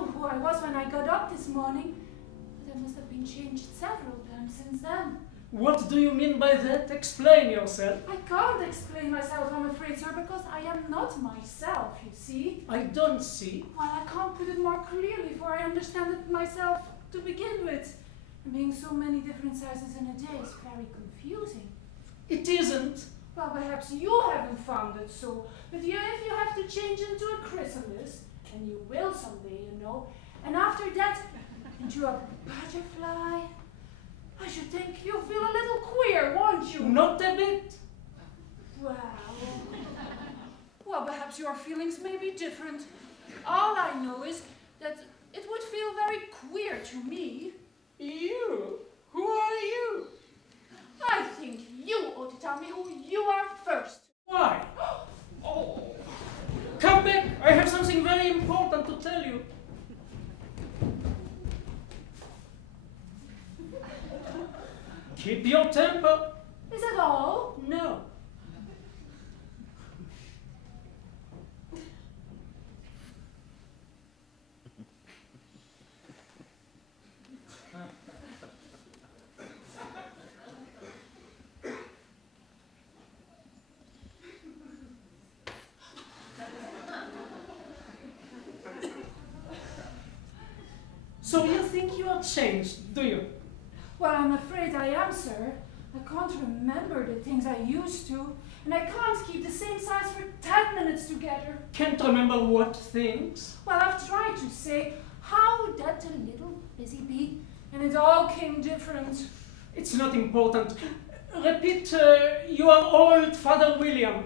knew who I was when I got up this morning, but I must have been changed several times since then. What do you mean by that? Explain yourself. I can't explain myself, I'm afraid, sir, because I am not myself, you see. I don't see. Well, I can't put it more clearly, for I understand it myself to begin with. And being so many different sizes in a day is very confusing. It isn't. Well, perhaps you haven't found it so, but if you have to change into a chrysalis, and you will someday, you know, and after that, into a butterfly, I should think you'll feel a little queer, won't you? Not a bit. Well, perhaps your feelings may be different. All I know is that it would feel very queer to me. You? Who are you? I think you ought to tell me who you are first. Why? Oh. Come back. I have something very important to tell you. Keep your temper. Is that all? No. So you think you are changed, do you? Well, I'm afraid I am, sir. I can't remember the things I used to, and I can't keep the same size for 10 minutes together. Can't remember what things? Well, I've tried to say, how that a little busy bee, and it all came different. It's not important. Repeat, you are old, Father William.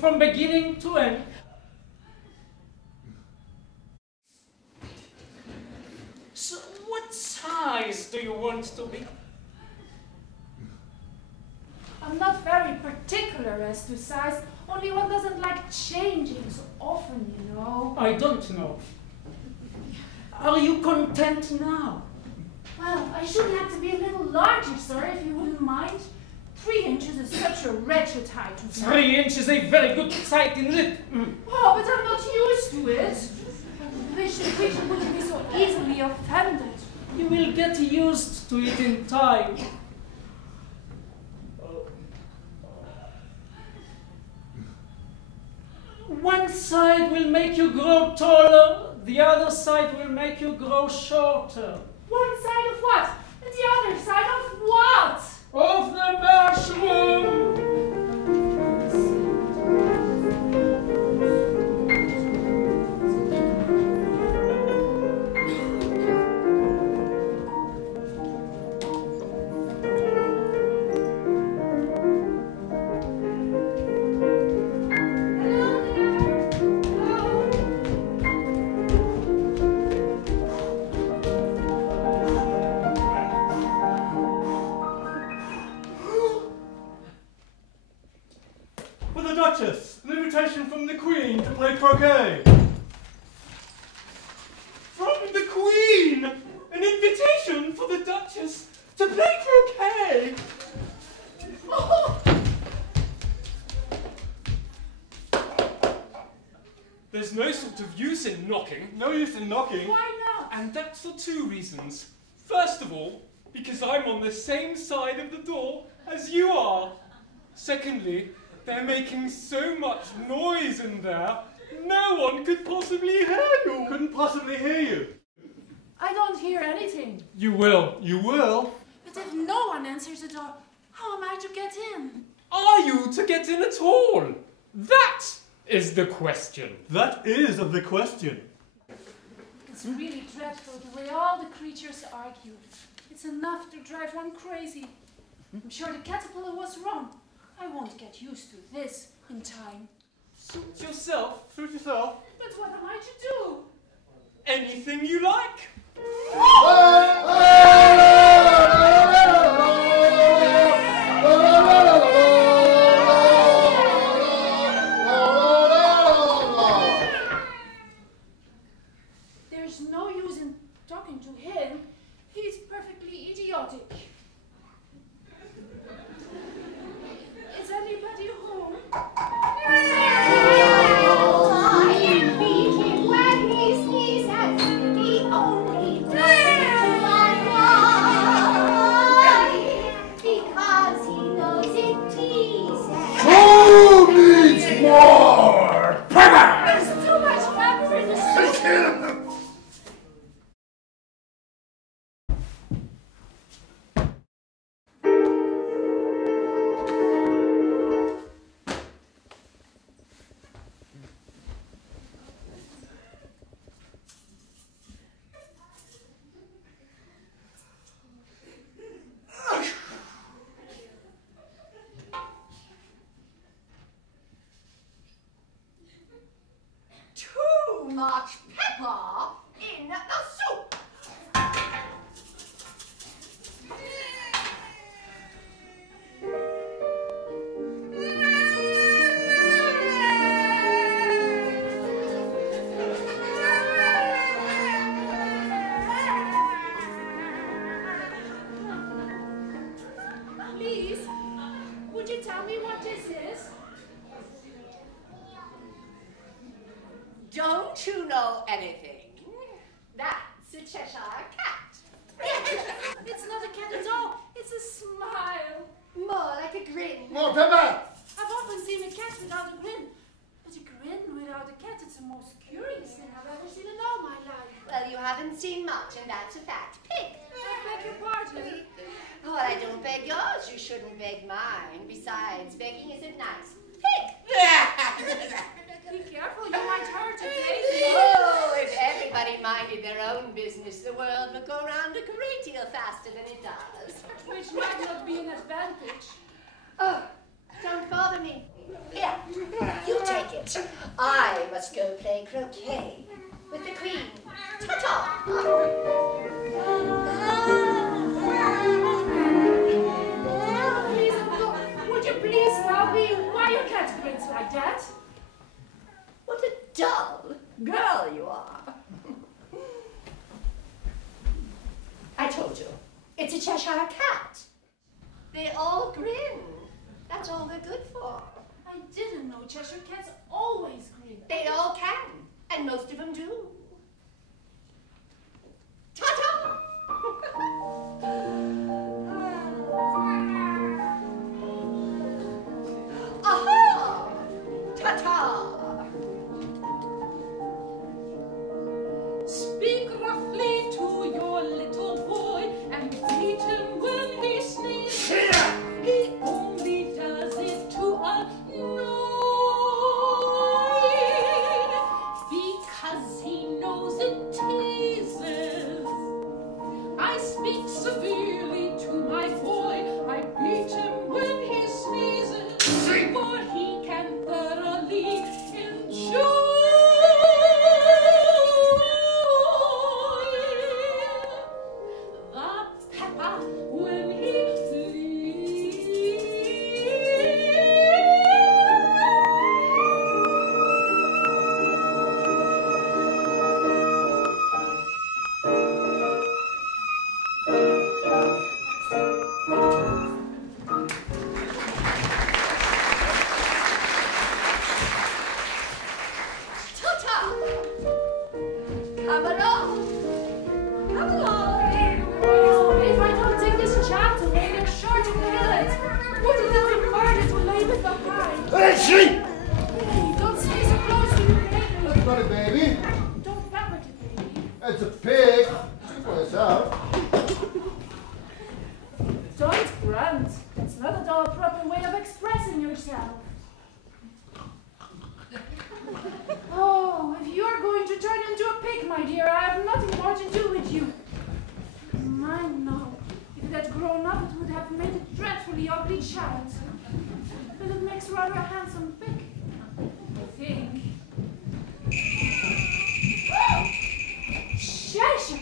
From beginning to end. So what size do you want to be? I'm not very particular as to size, only one doesn't like changing so often, you know. I don't know. Are you content now? Well, I should like to be a little larger, sir, if you wouldn't mind. 3 inches is such a wretched height. 3 inches is a very good sight, isn't it? Oh, but I'm not used to it. I wish the creature wouldn't be so easily offended. You will get used to it in time. One side will make you grow taller, the other side will make you grow shorter. One side of what? And the other side of what? Of the mushroom! Duchess, an invitation from the Queen to play croquet. From the Queen! An invitation for the Duchess to play croquet! Oh. There's no sort of use in knocking. No use in knocking. Why not? And that's for 2 reasons. First of all, because I'm on the same side of the door as you are. Secondly, they're making so much noise in there No one could possibly hear you. Couldn't possibly hear you. I don't hear anything. You will. You will? But if no one answers the door, how am I to get in? Are you to get in at all? That is the question. That is of the question. It's really dreadful the way all the creatures argue. It's enough to drive one crazy. I'm sure the caterpillar was wrong. I won't get used to this in time. Suit yourself. Suit yourself. But what am I to do? Anything you like. There's no use in talking to him. He's perfectly idiotic. Is anybody home? I am beating when he sneezes. He only does it to because he knows it teases. Who needs more pepper? There's too much pepper in the soup. Too much pepper in the soup. Please, would you tell me what this is? Don't you know anything? That's a Cheshire cat. It's not a cat at all. It's a smile. More like a grin. More pepper! I've often seen a cat without a grin. But a grin without a cat, it's the most curious thing I've ever seen in all my life. Well, you haven't seen much, and that's a fact. Pig. I beg your pardon. Well, I don't beg yours. You shouldn't beg mine. Besides, begging isn't nice. Pig. Be careful, you might hurt a daisy. Oh, if everybody minded their own business, the world would go round a great deal faster than it does. Which might not be an advantage. Oh, don't bother me. Here, you take it. I must go play croquet with the queen. Ta-ta! Please, uncle, would you please tell me why your cat grins like that? What a dull girl you are. I told you, it's a Cheshire cat. They all grin. That's all they're good for. I didn't know Cheshire cats always grin. They all can, and most of them do. Ta-ta! Aha! Ta-ta! Speak roughly to your little boy and beat him when he sneezes. He only does it to annoy, because he knows it teases. I speak severely to my boy. I beat him when he sneezes, for he can thoroughly enjoy the pepper when he Ta-ta! Come along! Come along! Oh, if I don't take this child away, they're sure to kill it. Wouldn't it be murder to leave it behind? Hey, she! Hey, don't stay so close to your baby. It's a pig. Speak for yourself. Don't grunt. That's not at all a proper way of expressing yourself. Oh, if you're going to turn into a pig, my dear, I have nothing more to do with you. Mine, no. If it had grown up, it would have made a dreadfully ugly child. But it makes rather a handsome pig, I think. Cheshire!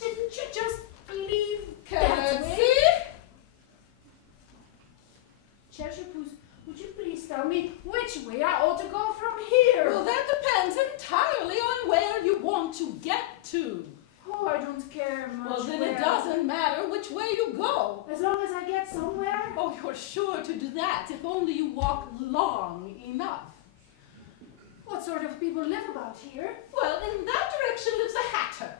Didn't you just leave that way? Cheshire Poos, would you please tell me which way I ought to go from here? Well, that depends entirely on where you want to get to. Oh, I don't care much. Well, then where. it doesn't matter which way you go. As long as I get somewhere? Oh, you're sure to do that if only you walk long enough. What sort of people live about here? Well, in that direction lives a hatter.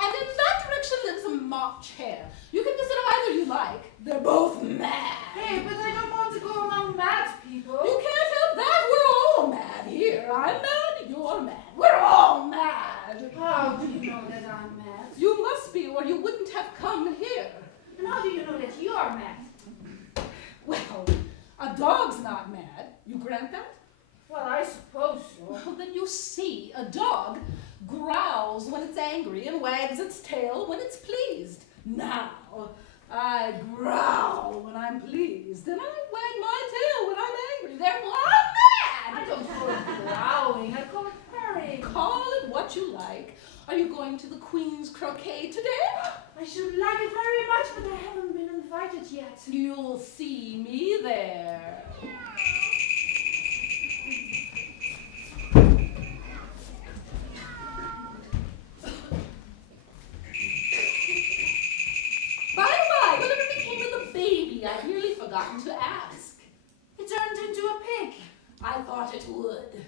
And in that direction lives a March hare. You can visit either you like. They're both mad. Hey, but I don't want to go among mad people. You can't help that. We're all mad here. I'm mad, you're mad. We're all mad. How do you know that I'm mad? You must be, or you wouldn't have come here. And how do you know that you're mad? Well, a dog's not mad. You grant that? Well, I suppose so. Well, then you see, a dog growls when it's angry and wags its tail when it's pleased. Now, I growl when I'm pleased, and I wag my tail when I'm angry. Therefore, I'm mad! I don't call it growling, I call it purring. Call it what you like. Are you going to the Queen's croquet today? I should like it very much, but I haven't been invited yet. You'll see me there. By the way, whatever became of the baby? I've nearly forgotten to ask. It turned into a pig. I thought it would.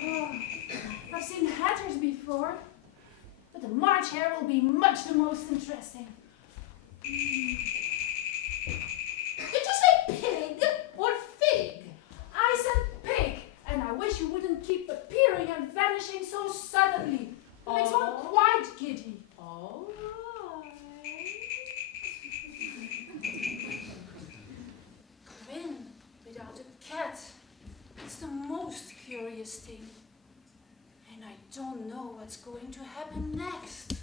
Oh, I've seen hatters before, but the March hare will be much the most interesting. Did you say pig or fig? I said pig, and I wish you wouldn't keep appearing and vanishing so suddenly. It makes one quite giddy. All right. Quinn without a cat. It's the most curious thing. And I don't know what's going to happen next.